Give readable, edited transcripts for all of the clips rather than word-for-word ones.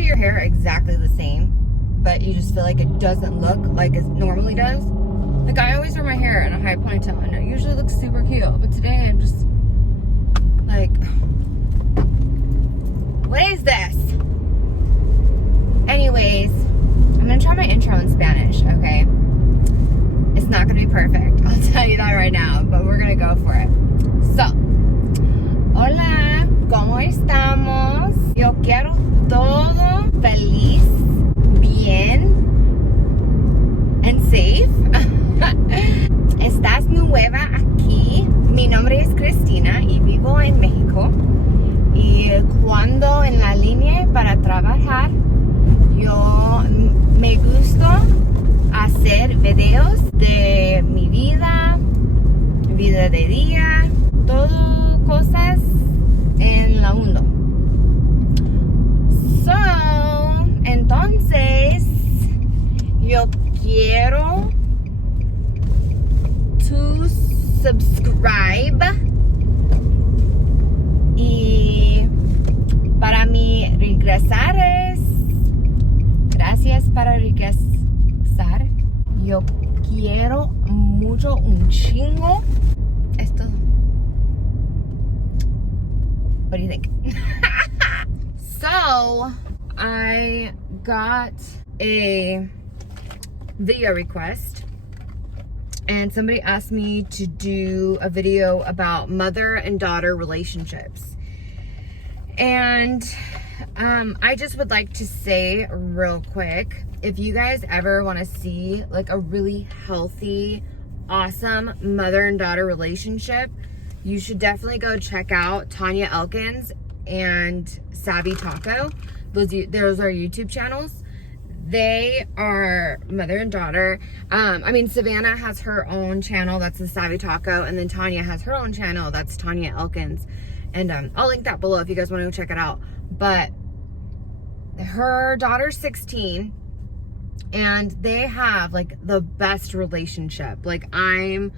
do your hair exactly the same, but you just feel like it doesn't look like it normally does? Like, I always wear my hair in a high ponytail, and it usually looks super cute, but today I'm just like, what is this? Anyways, I'm gonna try my intro in Spanish, okay? It's not gonna be perfect, I'll tell you that right now, but we're gonna go for it. So, hola, ¿cómo estamos? Yo quiero todo feliz, bien, and safe. Estás nueva aquí. Mi nombre es Cristina y vivo en México. Y cuando en la línea para trabajar, yo me gusta hacer videos de mi vida de día, todo cosas en la mundo. So, entonces, yo quiero to subscribe y para mi regresares, gracias para regresar. Yo quiero mucho, un chingo. Es todo. What do you think? So, I got a video request, and somebody asked me to do a video about mother and daughter relationships. And I just would like to say real quick, if you guys ever want to see like a really healthy, awesome mother and daughter relationship, you should definitely go check out Tanya Elkins and Savvy Taco. Those are YouTube channels. They are mother and daughter. I mean, Savannah has her own channel, that's the Savvy Taco, and then Tanya has her own channel, that's Tanya Elkins. And I'll link that below if you guys want to go check it out. But her daughter's 16, and they have like the best relationship. Like, I'm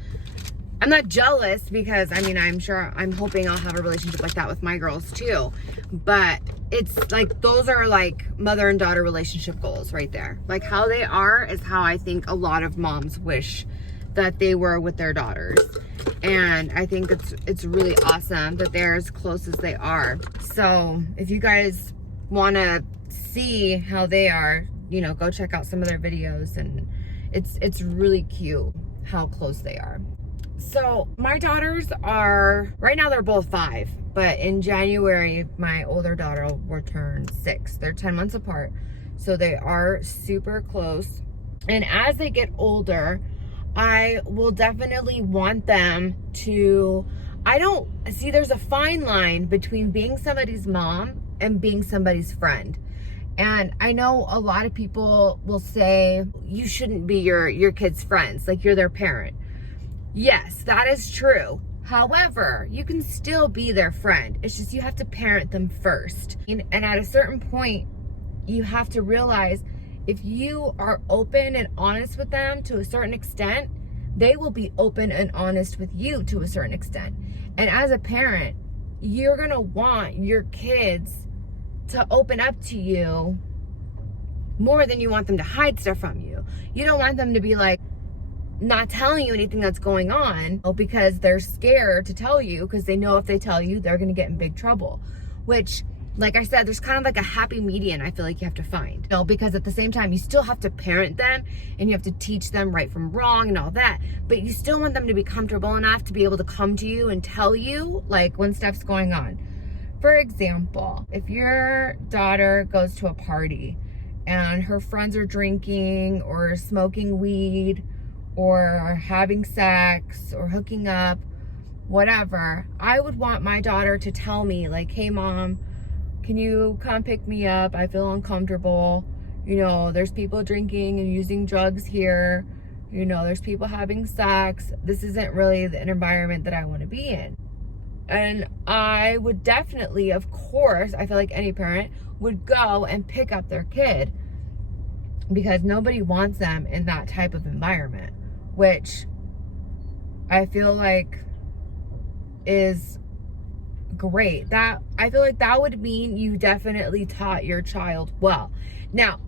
not jealous, because I mean, I'm hoping I'll have a relationship like that with my girls too. But it's like, those are like mother and daughter relationship goals right there. Like, how they are is how I think a lot of moms wish that they were with their daughters. And I think it's really awesome that they're as close as they are. So if you guys want to see how they are, you know, go check out some of their videos, and it's really cute how close they are. So my daughters are, right now they're both 5, but in January, my older daughter will turn 6. They're 10 months apart, so they are super close. And as they get older, I will definitely want them to, there's a fine line between being somebody's mom and being somebody's friend. And I know a lot of people will say, you shouldn't be your kids' friends, like you're their parent. Yes, that is true. However, you can still be their friend. It's just you have to parent them first. And at a certain point, you have to realize, if you are open and honest with them to a certain extent, they will be open and honest with you to a certain extent. And as a parent, you're gonna want your kids to open up to you more than you want them to hide stuff from you. You don't want them to be like, not telling you anything that's going on because they're scared to tell you, because they know if they tell you, they're gonna get in big trouble. Which, like I said, there's kind of like a happy median I feel like you have to find. You know, because at the same time, you still have to parent them, and you have to teach them right from wrong and all that, but you still want them to be comfortable enough to be able to come to you and tell you like when stuff's going on. For example, if your daughter goes to a party and her friends are drinking or smoking weed or having sex or hooking up, whatever, I would want my daughter to tell me like, hey mom, can you come pick me up? I feel uncomfortable. You know, there's people drinking and using drugs here. You know, there's people having sex. This isn't really an environment that I want to be in. And I would definitely, of course, I feel like any parent would go and pick up their kid, because nobody wants them in that type of environment, which I feel like is great. I feel like that would mean you definitely taught your child well. Now,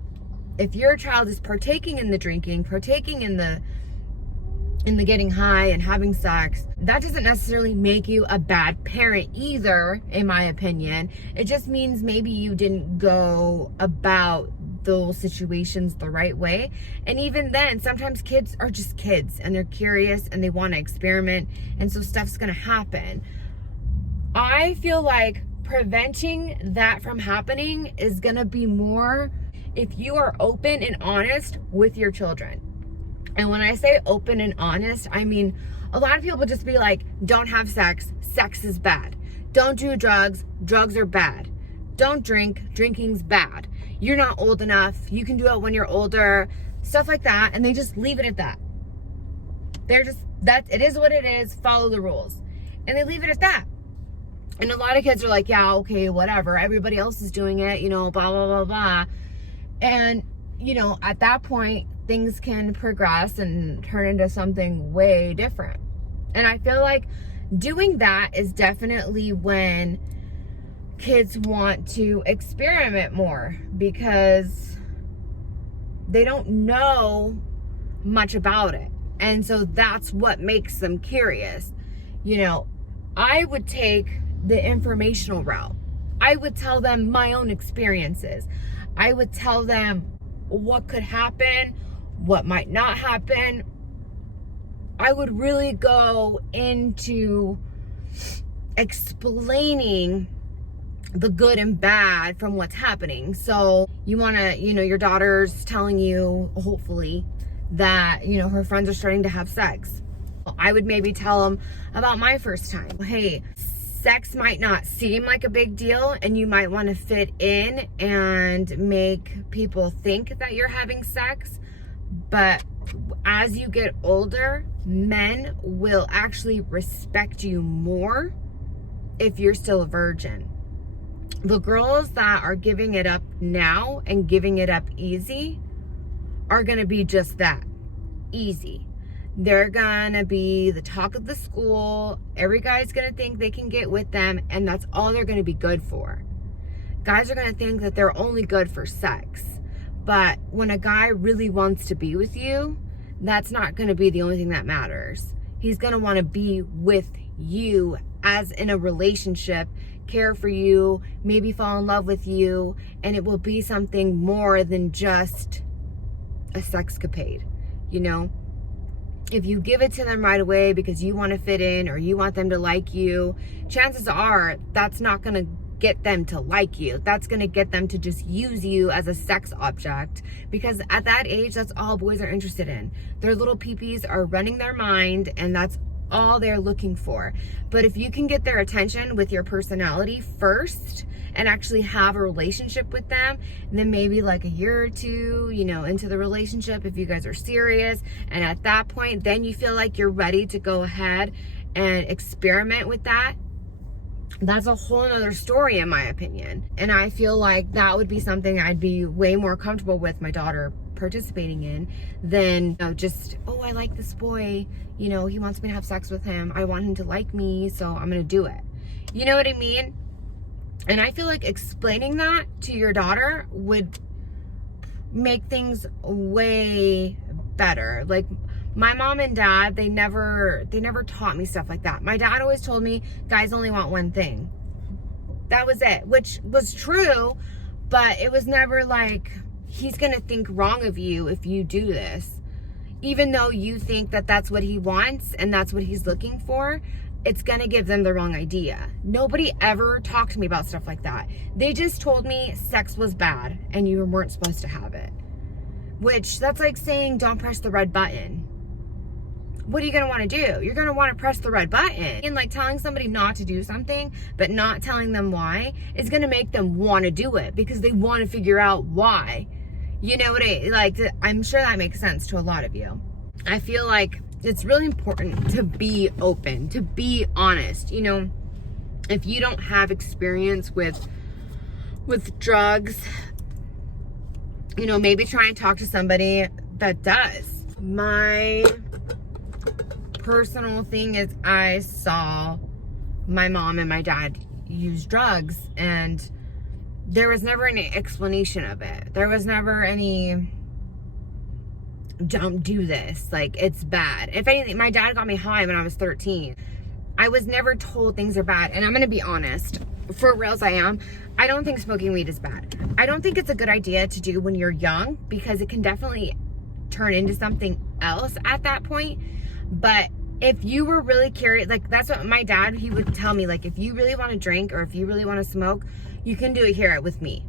if your child is partaking in the drinking, partaking in the getting high and having sex, that doesn't necessarily make you a bad parent either, in my opinion. It just means maybe you didn't go about those situations the right way. And even then, sometimes kids are just kids and they're curious and they want to experiment, and so stuff's gonna happen. I feel like preventing that from happening is gonna be more if you are open and honest with your children. And when I say open and honest, I mean, a lot of people just be like, don't have sex, sex is bad. Don't do drugs, drugs are bad. Don't drink, drinking's bad. You're not old enough, you can do it when you're older, stuff like that. And they just leave it at that. It is what it is, follow the rules. And they leave it at that. And a lot of kids are like, yeah, okay, whatever. Everybody else is doing it, blah, blah, blah, blah. And, at that point, things can progress and turn into something way different. And I feel like doing that is definitely when kids want to experiment more, because they don't know much about it. And so that's what makes them curious. I would take the informational route. I would tell them my own experiences. I would tell them what could happen, what might not happen. I would really go into explaining the good and bad from what's happening. So you want to, your daughter's telling you, hopefully, that, her friends are starting to have sex. I would maybe tell them about my first time. Hey, sex might not seem like a big deal, and you might want to fit in and make people think that you're having sex. But as you get older, men will actually respect you more if you're still a virgin. The girls that are giving it up now and giving it up easy are going to be just that, easy. They're gonna be the talk of the school. Every guy's gonna think they can get with them, and that's all they're gonna be good for. Guys are gonna think that they're only good for sex. But when a guy really wants to be with you, that's not gonna be the only thing that matters. He's gonna wanna be with you as in a relationship, care for you, maybe fall in love with you, and it will be something more than just a sexcapade, If you give it to them right away because you want to fit in or you want them to like you, chances are that's not going to get them to like you. That's going to get them to just use you as a sex object, because at that age, that's all boys are interested in. Their little peepees are running their mind, and that's all they're looking for. But if you can get their attention with your personality first and actually have a relationship with them, and then maybe like a year or two, into the relationship, if you guys are serious, and at that point, then you feel like you're ready to go ahead and experiment with that, that's a whole nother story, in my opinion. And I feel like that would be something I'd be way more comfortable with my daughter participating in than just, oh, I like this boy, he wants me to have sex with him, I want him to like me, so I'm gonna do it. You know what I mean? And I feel like explaining that to your daughter would make things way better. Like, my mom and dad, they never taught me stuff like that. My dad always told me guys only want one thing. That was it, which was true, but it was never like, he's gonna think wrong of you if you do this. Even though you think that that's what he wants and that's what he's looking for, it's gonna give them the wrong idea. Nobody ever talked to me about stuff like that. They just told me sex was bad and you weren't supposed to have it. Which, that's like saying don't press the red button. What are you gonna wanna do? You're gonna wanna press the red button. And like telling somebody not to do something, but not telling them why, is gonna make them wanna do it because they wanna figure out why. You know what I'm sure that makes sense to a lot of you. I feel like it's really important to be open, to be honest. If you don't have experience with drugs, maybe try and talk to somebody that does. My personal thing is I saw my mom and my dad use drugs, and there was never any explanation of it. There was never any, don't do this, like, it's bad. If anything, my dad got me high when I was 13. I was never told things are bad. And I'm gonna be honest, for reals I am, I don't think smoking weed is bad. I don't think it's a good idea to do when you're young, because it can definitely turn into something else at that point. But if you were really curious, like, that's what my dad, he would tell me, like, if you really want to drink or if you really want to smoke, you can do it here with me.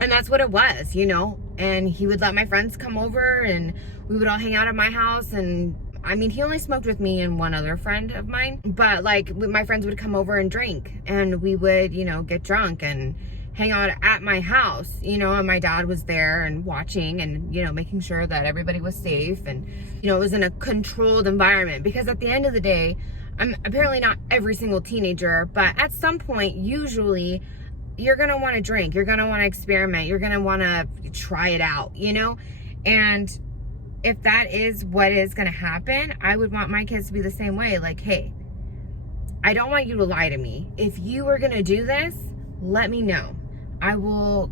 And that's what it was, you know. And he would let my friends come over, and we would all hang out at my house. And I mean, he only smoked with me and one other friend of mine, but like, my friends would come over and drink, and we would, you know, get drunk and hang out at my house, you know. And my dad was there and watching, and, you know, making sure that everybody was safe, and, you know, it was in a controlled environment. Because at the end of the day, I'm apparently not every single teenager, but at some point, usually, you're gonna want to drink, you're gonna want to experiment, you're gonna want to try it out, you know. And if that is what is gonna happen, I would want my kids to be the same way. Like, hey, I don't want you to lie to me. If you are gonna do this, let me know. I will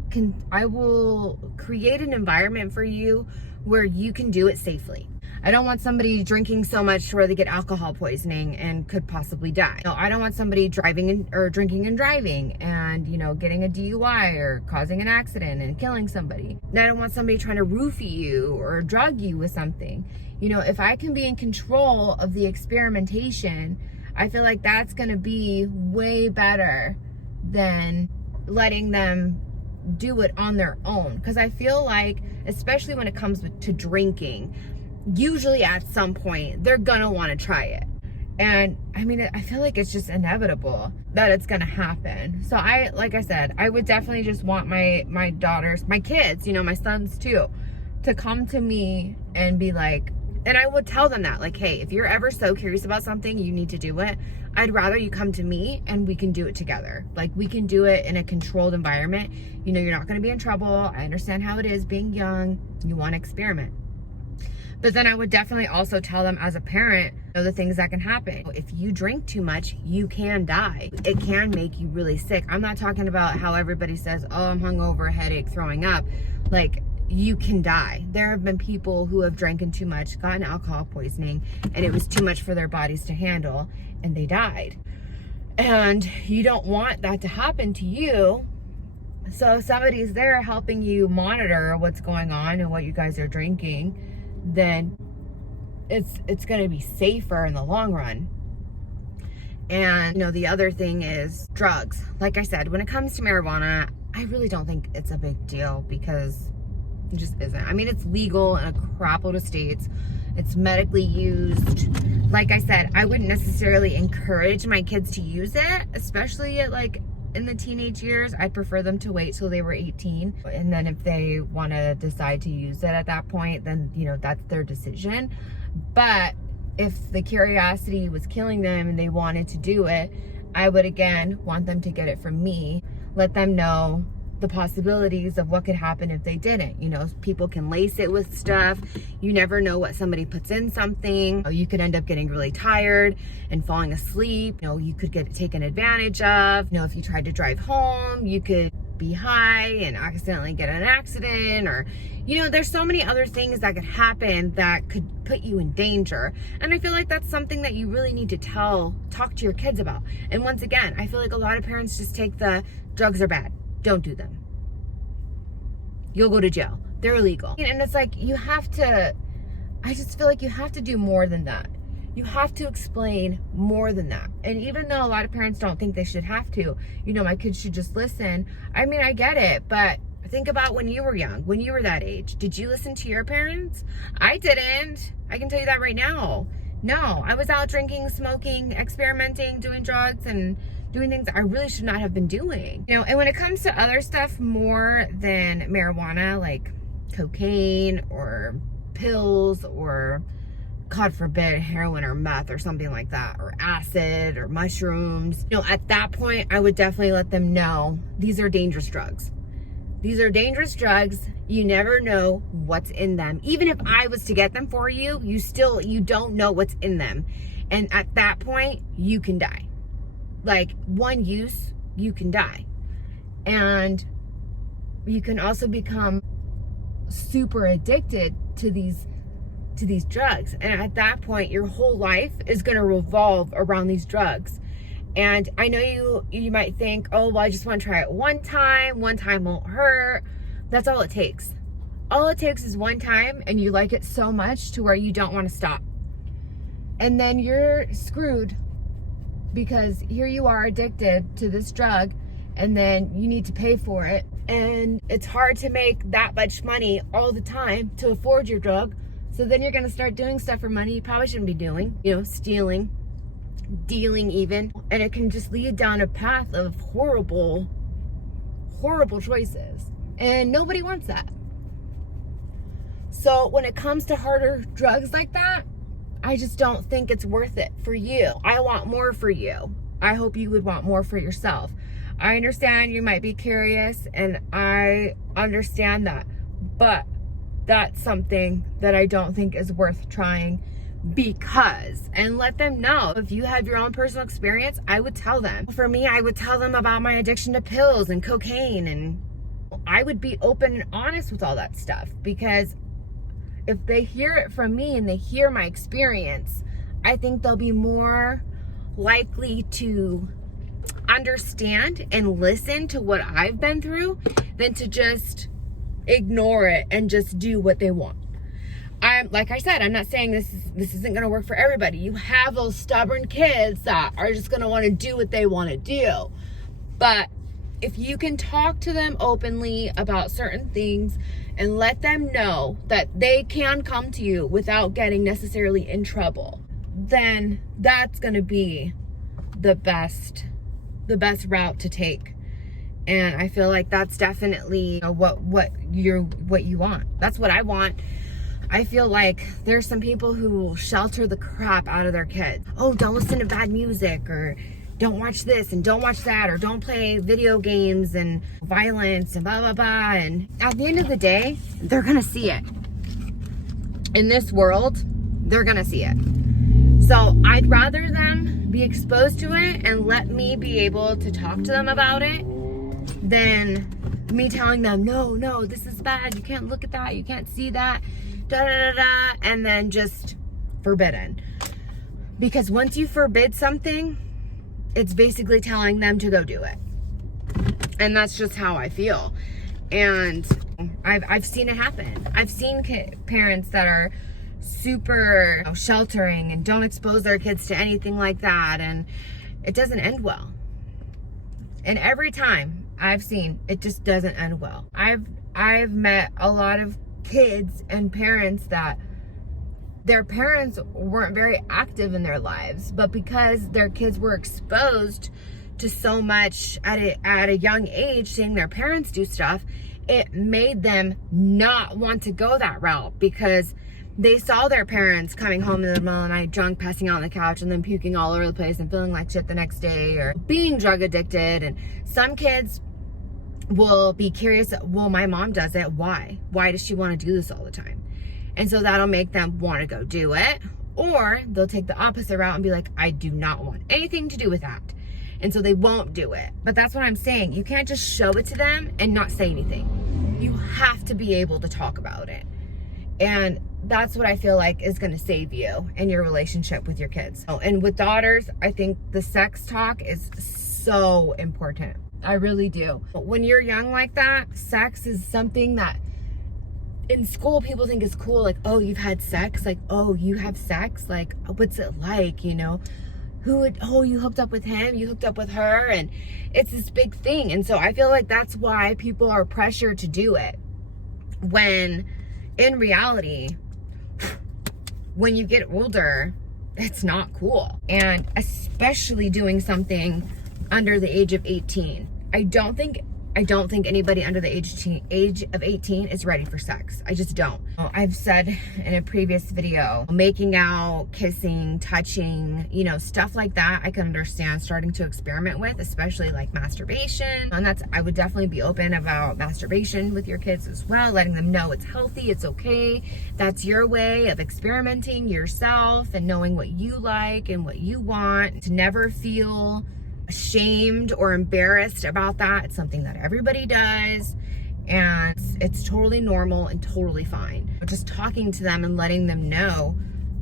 create an environment for you where you can do it safely. I don't want somebody drinking so much to where they get alcohol poisoning and could possibly die. No, I don't want somebody driving or drinking and driving and, you know, getting a DUI or causing an accident and killing somebody. And I don't want somebody trying to roofie you or drug you with something. You know, if I can be in control of the experimentation, I feel like that's going to be way better than letting them do it on their own. Because I feel like, especially when it comes to drinking, usually at some point they're gonna want to try it. And I mean, I feel like it's just inevitable that it's gonna happen. So like I said, I would definitely just want my daughters, my kids, you know, my sons too, to come to me and be like, and I would tell them that, like, hey, if you're ever so curious about something, you need to do it. I'd rather you come to me and we can do it together. Like, we can do it in a controlled environment. You know, you're not gonna be in trouble. I understand how it is being young. You want to experiment. But then I would definitely also tell them as a parent, you know, the things that can happen. If you drink too much, you can die. It can make you really sick. I'm not talking about how everybody says, oh, I'm hungover, headache, throwing up. Like, you can die. There have been people who have drinking too much, gotten alcohol poisoning, and it was too much for their bodies to handle, and they died. And you don't want that to happen to you. So if somebody's there helping you monitor what's going on and what you guys are drinking, then it's going to be safer in the long run. And, you know, the other thing is drugs. Like I said, when it comes to marijuana, I really don't think it's a big deal, because it just isn't. I mean, it's legal in a crap load of states. It's medically used. Like I said, I wouldn't necessarily encourage my kids to use it, especially at, like, in the teenage years. I'd prefer them to wait till they were 18. And then if they want to decide to use it at that point, then, you know, that's their decision. But if the curiosity was killing them and they wanted to do it, I would, again, want them to get it from me. Let them know the possibilities of what could happen if they didn't. You know, people can lace it with stuff. You never know what somebody puts in something. You could end up getting really tired and falling asleep. You know, you could get taken advantage of. You know, if you tried to drive home, you could be high and accidentally get in an accident, or, you know, there's so many other things that could happen that could put you in danger. And I feel like that's something that you really need to talk to your kids about. And once again, I feel like a lot of parents just take the drugs are bad, don't do them, you'll go to jail, they're illegal. And it's like, you have to, I just feel like you have to do more than that. You have to explain more than that. And even though a lot of parents don't think they should have to, you know, my kids should just listen. I mean, I get it, but think about when you were young, when you were that age. Did you listen to your parents? I didn't. I can tell you that right now. No, I was out drinking, smoking, experimenting, doing drugs, and doing things I really should not have been doing. You know, and when it comes to other stuff more than marijuana, like cocaine or pills or, God forbid, heroin or meth or something like that, or acid or mushrooms, you know, at that point, I would definitely let them know these are dangerous drugs. These are dangerous drugs. You never know what's in them. Even if I was to get them for you, you don't know what's in them. And at that point, you can die. like one use, you can die. And you can also become super addicted to these drugs. And at that point, your whole life is going to revolve around these drugs. And I know you might think, oh, well, I just want to try it one time won't hurt. That's all it takes. All it takes is one time, and you like it so much to where you don't want to stop. And then you're screwed, because here you are addicted to this drug, and then you need to pay for it. And it's hard to make that much money all the time to afford your drug. So then you're going to start doing stuff for money you probably shouldn't be doing, stealing, dealing even. And it can just lead down a path of horrible, horrible choices. And nobody wants that. So when it comes to harder drugs like that, I just don't think it's worth it for you. I want more for you. I hope you would want more for yourself. I understand you might be curious, and I understand that. But that's something that I don't think is worth trying, because, and let them know. If you have your own personal experience, I would tell them. For me, I would tell them about my addiction to pills and cocaine, and I would be open and honest with all that stuff, because if they hear it from me and they hear my experience, I think they'll be more likely to understand and listen to what I've been through than to just ignore it and just do what they want. Like I said, I'm not saying this isn't going to work for everybody. You have those stubborn kids that are just going to want to do what they want to do. But if you can talk to them openly about certain things and let them know that they can come to you without getting necessarily in trouble, then that's going to be the best route to take. And I feel like that's definitely what you want. That's what I want. I feel like there's some people who will shelter the crap out of their kids. Oh, don't listen to bad music, or don't watch this and don't watch that, or don't play video games and violence and blah, blah, blah. And at the end of the day, they're going to see it. In this world, they're going to see it. So I'd rather them be exposed to it and let me be able to talk to them about it than me telling them, no, this is bad. You can't look at that. You can't see that. Da, da, da, da. And then just forbidden. Because once you forbid something, it's basically telling them to go do it. And that's just how I feel. And I've seen it happen. I've seen parents that are super sheltering and don't expose their kids to anything like that, and it doesn't end well. And every time I've seen, it just doesn't end well. I've met a lot of kids and parents that their parents weren't very active in their lives, but because their kids were exposed to so much at a young age, seeing their parents do stuff, it made them not want to go that route, because they saw their parents coming home in the middle of the night drunk, passing out on the couch, and then puking all over the place and feeling like shit the next day, or being drug addicted. And some kids will be curious, well, my mom does it. Why does she want to do this all the time? And so that'll make them want to go do it. Or they'll take the opposite route and be like, I do not want anything to do with that. And so they won't do it. But that's what I'm saying. You can't just show it to them and not say anything. You have to be able to talk about it. And that's what I feel like is going to save you in your relationship with your kids. And with daughters, I think the sex talk is so important. I really do. When you're young like that, sex is something that in school people think is cool. Like, oh, you've had sex? Like, oh, you have sex? Like, what's it like, you hooked up with him, you hooked up with her, and it's this big thing. And so I feel like that's why people are pressured to do it. When in reality, when you get older, it's not cool. And especially doing something under the age of 18. I don't think anybody under the age of 18 is ready for sex. I just don't. I've said in a previous video, making out, kissing, touching, stuff like that, I can understand starting to experiment with, especially like masturbation. And I would definitely be open about masturbation with your kids as well, letting them know it's healthy, it's okay. That's your way of experimenting yourself and knowing what you like and what you want. To never feel ashamed or embarrassed about that. It's something that everybody does, and it's totally normal and totally fine. But just talking to them and letting them know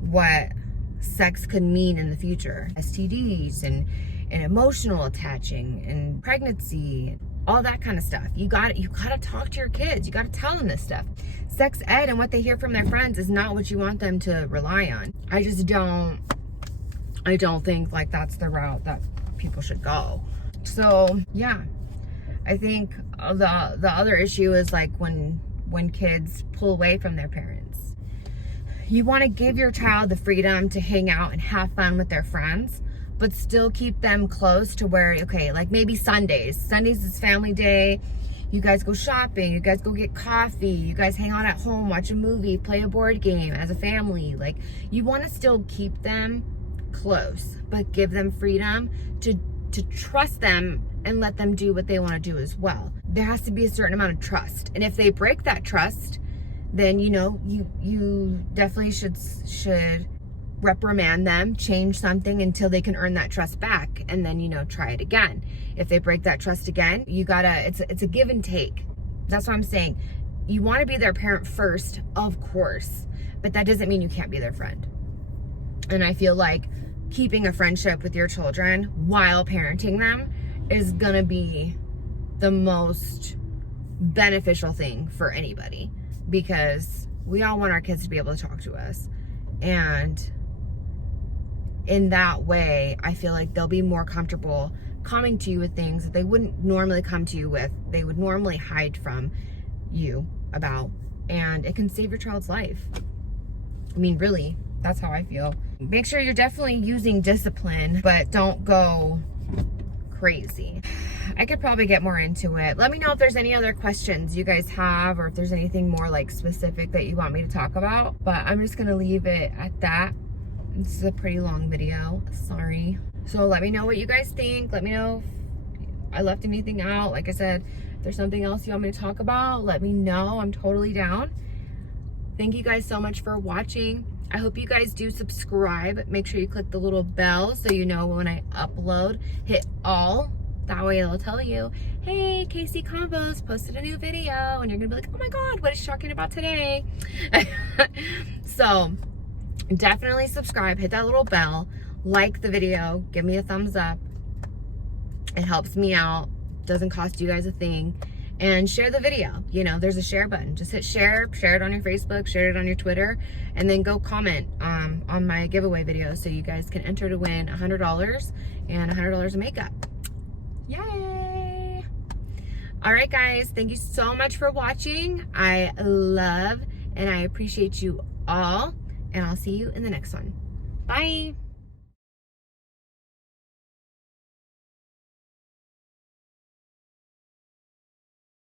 what sex could mean in the future. STDs and emotional attaching and pregnancy, all that kind of stuff. You gotta talk to your kids. You gotta tell them this stuff. Sex ed and what they hear from their friends is not what you want them to rely on. I don't think like that's the route that people should go. So yeah, I think the other issue is like when kids pull away from their parents. You want to give your child the freedom to hang out and have fun with their friends, but still keep them close to where, okay, like maybe Sundays is family day. You guys go shopping, you guys go get coffee, you guys hang out at home, watch a movie, play a board game as a family. Like, you want to still keep them close, but give them freedom to trust them and let them do what they want to do as well. There has to be a certain amount of trust. And if they break that trust, then, you know, you definitely should reprimand them, change something until they can earn that trust back, and then, you know, try it again. If they break that trust again, you gotta, it's a give and take. That's what I'm saying. You want to be their parent first, of course, but that doesn't mean you can't be their friend. And I feel like keeping a friendship with your children while parenting them is gonna be the most beneficial thing for anybody, because we all want our kids to be able to talk to us. And in that way, I feel like they'll be more comfortable coming to you with things that they wouldn't normally come to you with. They would normally hide from you about, and it can save your child's life. I mean, really, that's how I feel. Make sure you're definitely using discipline, but don't go crazy. I could probably get more into it. Let me know if there's any other questions you guys have, or if there's anything more like specific that you want me to talk about, but I'm just gonna leave it at that. This is a pretty long video, sorry. So let me know what you guys think. Let me know if I left anything out. Like I said, if there's something else you want me to talk about, let me know. I'm totally down. Thank you guys so much for watching. I hope you guys do subscribe. Make sure you click the little bell so you know when I upload. Hit all. That way it'll tell you, hey, KC Convos posted a new video, and you're gonna be like, oh my God, what is she talking about today? So definitely subscribe, hit that little bell, like the video, give me a thumbs up. It helps me out, doesn't cost you guys a thing. And share the video. You know, there's a share button. Just hit share it on your Facebook, share it on your Twitter, and then go comment on my giveaway video so you guys can enter to win $100 and $100 of makeup. Yay! All right, guys, thank you so much for watching. I love and I appreciate you all, and I'll see you in the next one. Bye!